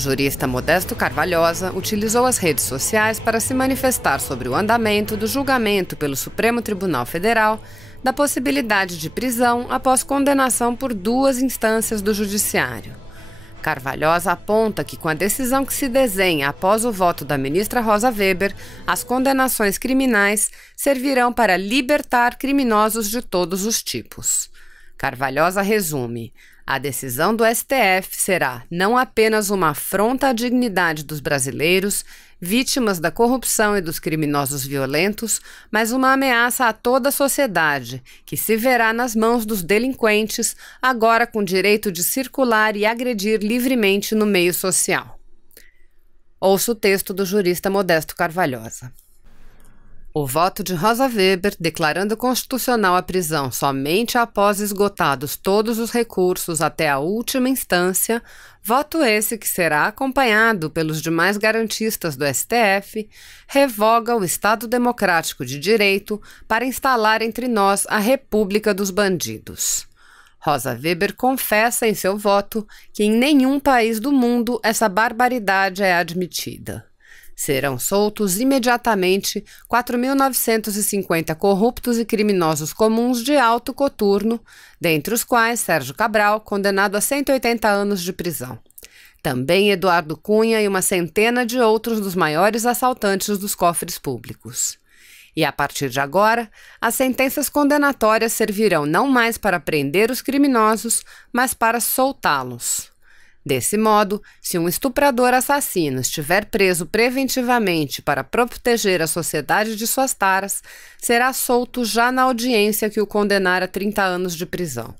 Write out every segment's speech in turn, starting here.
jurista Modesto Carvalhosa utilizou as redes sociais para se manifestar sobre o andamento do julgamento pelo Supremo Tribunal Federal da possibilidade de prisão após condenação por 2 instâncias do Judiciário. Carvalhosa aponta que, com a decisão que se desenha após o voto da ministra Rosa Weber, as condenações criminais servirão para libertar criminosos de todos os tipos. Carvalhosa resume: a decisão do STF será não apenas uma afronta à dignidade dos brasileiros, vítimas da corrupção e dos criminosos violentos, mas uma ameaça a toda a sociedade, que se verá nas mãos dos delinquentes, agora com direito de circular e agredir livremente no meio social. Ouça o texto do jurista Modesto Carvalhosa. O voto de Rosa Weber, declarando constitucional a prisão somente após esgotados todos os recursos até a última instância, voto esse que será acompanhado pelos demais garantistas do STF, revoga o Estado Democrático de Direito para instalar entre nós a República dos Bandidos. Rosa Weber confessa em seu voto que em nenhum país do mundo essa barbaridade é admitida. Serão soltos imediatamente 4.950 corruptos e criminosos comuns de alto coturno, dentre os quais Sérgio Cabral, condenado a 180 anos de prisão. Também Eduardo Cunha e uma centena de outros dos maiores assaltantes dos cofres públicos. E a partir de agora, as sentenças condenatórias servirão não mais para prender os criminosos, mas para soltá-los. Desse modo, se um estuprador assassino estiver preso preventivamente para proteger a sociedade de suas taras, será solto já na audiência que o condenar a 30 anos de prisão.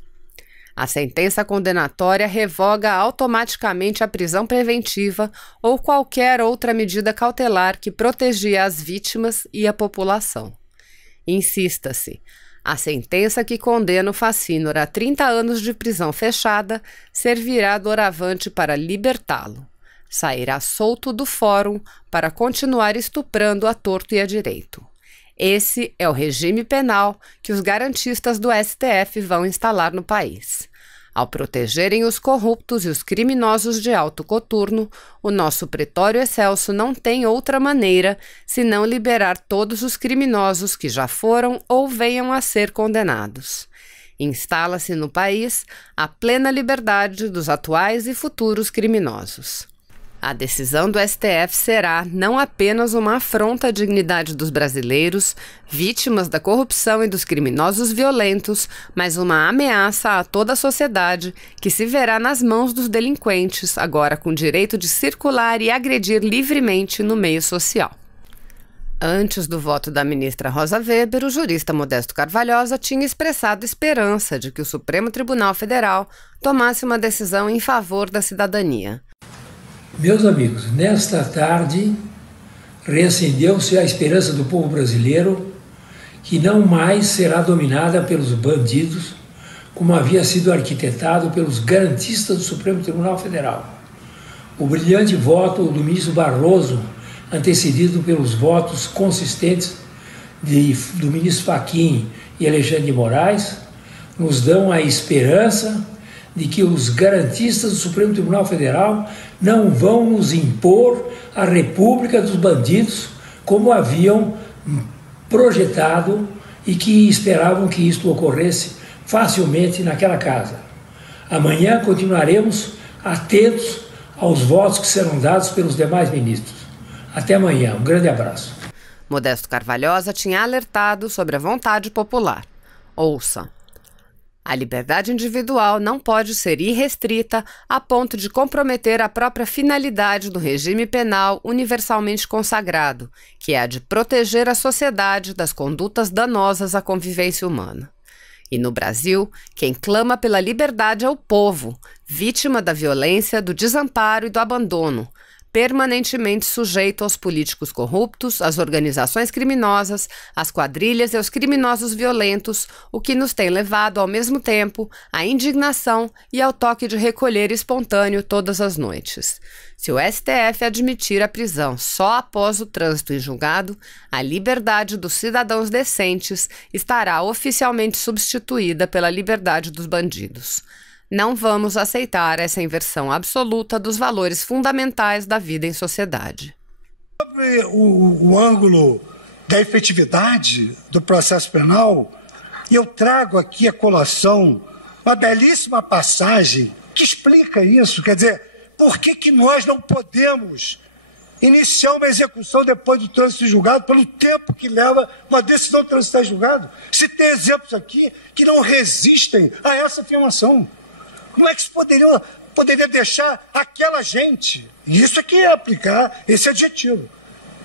A sentença condenatória revoga automaticamente a prisão preventiva ou qualquer outra medida cautelar que protegia as vítimas e a população. Insista-se: a sentença que condena o Facínora a 30 anos de prisão fechada servirá doravante para libertá-lo. Sairá solto do fórum para continuar estuprando a torto e a direito. Esse é o regime penal que os garantistas do STF vão instalar no país. Ao protegerem os corruptos e os criminosos de alto coturno, o nosso pretório excelso não tem outra maneira senão liberar todos os criminosos que já foram ou venham a ser condenados. Instala-se no país a plena liberdade dos atuais e futuros criminosos. A decisão do STF será não apenas uma afronta à dignidade dos brasileiros, vítimas da corrupção e dos criminosos violentos, mas uma ameaça a toda a sociedade que se verá nas mãos dos delinquentes, agora com direito de circular e agredir livremente no meio social. Antes do voto da ministra Rosa Weber, o jurista Modesto Carvalhosa tinha expressado esperança de que o Supremo Tribunal Federal tomasse uma decisão em favor da cidadania. Meus amigos, nesta tarde reacendeu-se a esperança do povo brasileiro que não mais será dominada pelos bandidos, como havia sido arquitetado pelos garantistas do Supremo Tribunal Federal. O brilhante voto do ministro Barroso, antecedido pelos votos consistentes do ministro Fachin e Alexandre de Moraes, nos dão a esperança de que os garantistas do Supremo Tribunal Federal não vão nos impor a República dos Bandidos como haviam projetado e que esperavam que isto ocorresse facilmente naquela casa. Amanhã continuaremos atentos aos votos que serão dados pelos demais ministros. Até amanhã. Um grande abraço. Modesto Carvalhosa tinha alertado sobre a vontade popular. Ouça: a liberdade individual não pode ser irrestrita a ponto de comprometer a própria finalidade do regime penal universalmente consagrado, que é a de proteger a sociedade das condutas danosas à convivência humana. E no Brasil, quem clama pela liberdade é o povo, vítima da violência, do desamparo e do abandono, permanentemente sujeito aos políticos corruptos, às organizações criminosas, às quadrilhas e aos criminosos violentos, o que nos tem levado, ao mesmo tempo, à indignação e ao toque de recolher espontâneo todas as noites. Se o STF admitir a prisão só após o trânsito em julgado, a liberdade dos cidadãos decentes estará oficialmente substituída pela liberdade dos bandidos. Não vamos aceitar essa inversão absoluta dos valores fundamentais da vida em sociedade. Sobre o ângulo da efetividade do processo penal, eu trago aqui a colação uma belíssima passagem que explica isso. Quer dizer, por que nós não podemos iniciar uma execução depois do trânsito julgado, pelo tempo que leva uma decisão transitar em julgado? Se tem exemplos aqui que não resistem a essa afirmação. Como é que se poderia deixar aquela gente, e isso aqui é aplicar esse adjetivo,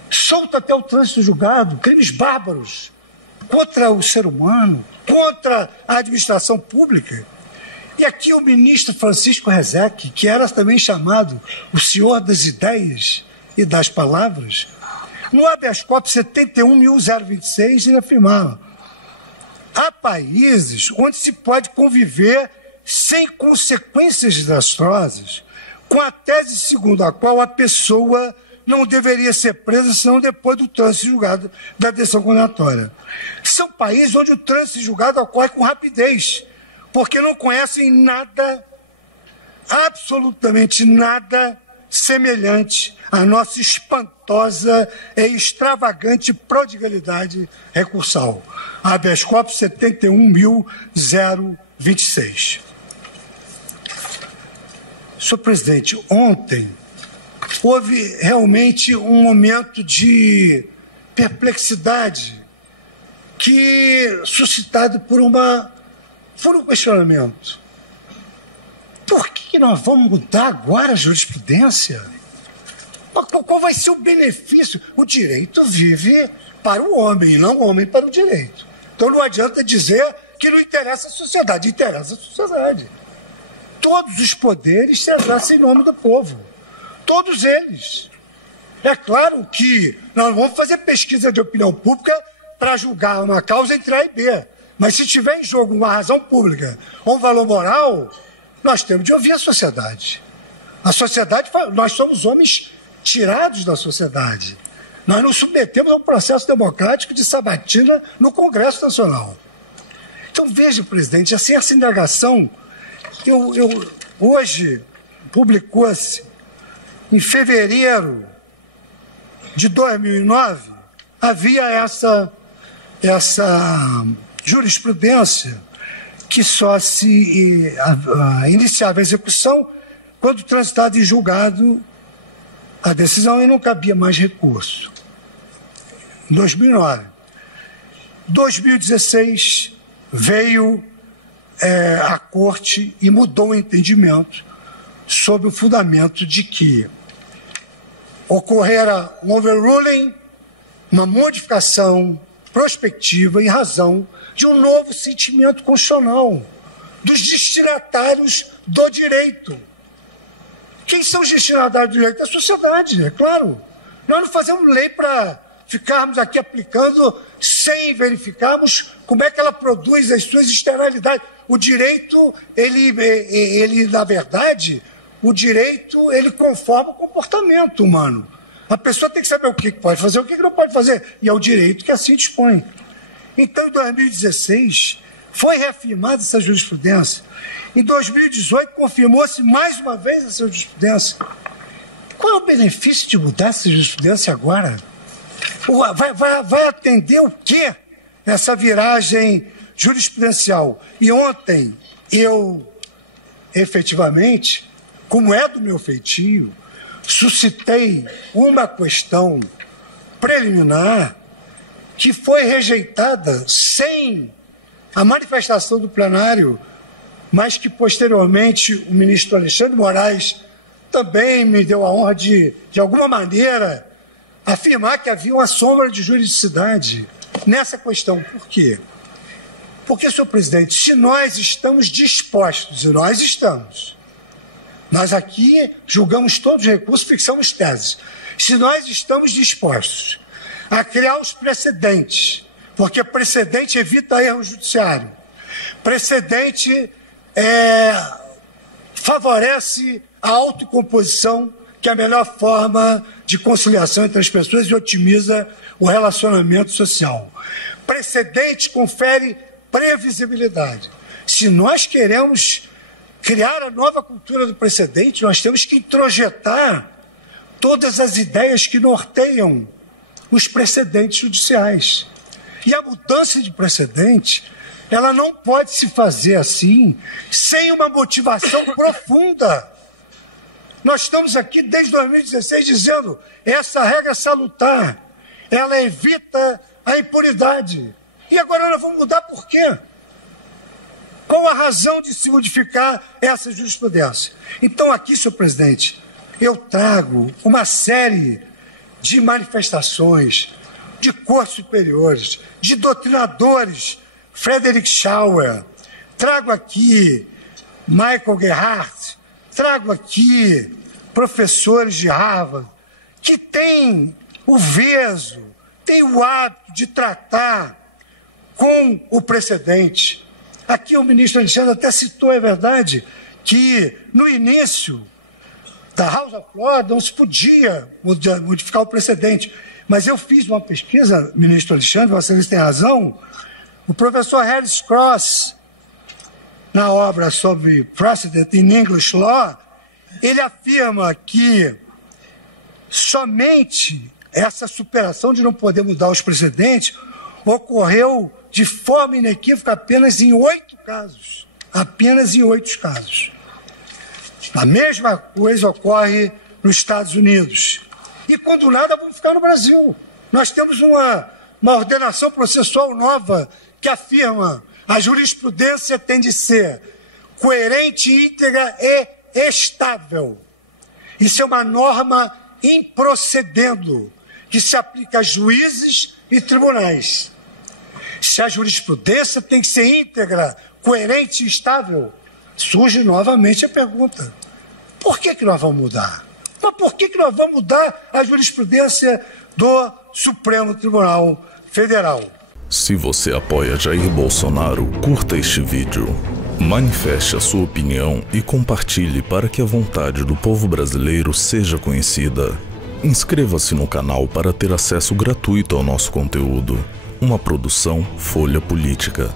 solta até o trânsito julgado, crimes bárbaros contra o ser humano, contra a administração pública? E aqui o ministro Francisco Rezec, que era também chamado o senhor das ideias e das palavras, no habeas corpus 71.026, ele afirmava: há países onde se pode conviver sem consequências desastrosas, com a tese segundo a qual a pessoa não deveria ser presa senão depois do trânsito julgado da decisão condenatória. São países onde o trânsito julgado ocorre com rapidez, porque não conhecem nada, absolutamente nada, semelhante à nossa espantosa e extravagante prodigalidade recursal. Habeas corpus 71.026. Senhor presidente, ontem houve realmente um momento de perplexidade suscitado por um questionamento. Por que nós vamos mudar agora a jurisprudência? Qual vai ser o benefício? O direito vive para o homem, não o homem para o direito. Então não adianta dizer que não interessa a sociedade. Interessa a sociedade. Todos os poderes se exercem em nome do povo. Todos eles. É claro que nós não vamos fazer pesquisa de opinião pública para julgar uma causa entre A e B. Mas se tiver em jogo uma razão pública ou um valor moral, nós temos de ouvir a sociedade. A sociedade, nós somos homens tirados da sociedade. Nós nos submetemos a um processo democrático de sabatina no Congresso Nacional. Então veja, presidente, assim, essa indagação, hoje publicou-se em fevereiro de 2009, havia essa jurisprudência que só se iniciava a execução quando transitado em julgado a decisão e não cabia mais recurso. Em 2009. 2016 veio a Corte e mudou o entendimento sob o fundamento de que ocorrera um overruling, uma modificação prospectiva em razão de um novo sentimento constitucional dos destinatários do direito. Quem são os destinatários do direito? A sociedade, é claro. Nós não fazemos lei para ficarmos aqui aplicando sem verificarmos como é que ela produz as suas externalidades. O direito, ele na verdade, o direito, ele conforma o comportamento humano. A pessoa tem que saber o que pode fazer, o que não pode fazer. E é o direito que assim dispõe. Então, em 2016, foi reafirmada essa jurisprudência. Em 2018, confirmou-se mais uma vez essa jurisprudência. Qual é o benefício de mudar essa jurisprudência agora? Vai atender o quê? Essa viragem jurisprudencial. E ontem, eu, efetivamente, como é do meu feitio, suscitei uma questão preliminar que foi rejeitada sem a manifestação do plenário, mas que posteriormente o ministro Alexandre de Moraes também me deu a honra de alguma maneira, afirmar que havia uma sombra de juridicidade nessa questão. Por quê? Porque, senhor presidente, se nós estamos dispostos, e nós estamos, nós aqui julgamos todos os recursos, fixamos teses. Se nós estamos dispostos a criar os precedentes, porque precedente evita erro judiciário, precedente favorece a autocomposição, que é a melhor forma de conciliação entre as pessoas e otimiza o relacionamento social. Precedente confere previsibilidade. Se nós queremos criar a nova cultura do precedente, nós temos que introjetar todas as ideias que norteiam os precedentes judiciais. E a mudança de precedente, ela não pode se fazer assim, sem uma motivação profunda. Nós estamos aqui desde 2016 dizendo essa regra salutar, ela evita a impunidade. E agora nós vamos mudar por quê? Qual a razão de se modificar essa jurisprudência? Então aqui, senhor presidente, eu trago uma série de manifestações de cortes superiores, de doutrinadores, Frederick Schauer, trago aqui Michael Gerhardt, trago aqui professores de Harvard, que têm o veso, têm o hábito de tratar com o precedente. Aqui o ministro Alexandre até citou, é verdade, que no início da House of Lords não se podia modificar o precedente. Mas eu fiz uma pesquisa, ministro Alexandre, vocês têm razão, o professor Harris Cross, na obra sobre Precedent in English Law, ele afirma que somente essa superação de não poder mudar os precedentes ocorreu de forma inequívoca apenas em 8 casos. Apenas em 8 casos. A mesma coisa ocorre nos Estados Unidos. E quando nada, vamos ficar no Brasil. Nós temos uma ordenação processual nova que afirma a jurisprudência tem de ser coerente, íntegra e estável. Isso é uma norma improcedendo que se aplica a juízes e tribunais. Se a jurisprudência tem que ser íntegra, coerente e estável, surge novamente a pergunta: por que nós vamos mudar? Mas por que nós vamos mudar a jurisprudência do Supremo Tribunal Federal? Se você apoia Jair Bolsonaro, curta este vídeo, manifeste a sua opinião e compartilhe para que a vontade do povo brasileiro seja conhecida. Inscreva-se no canal para ter acesso gratuito ao nosso conteúdo. Uma produção Folha Política.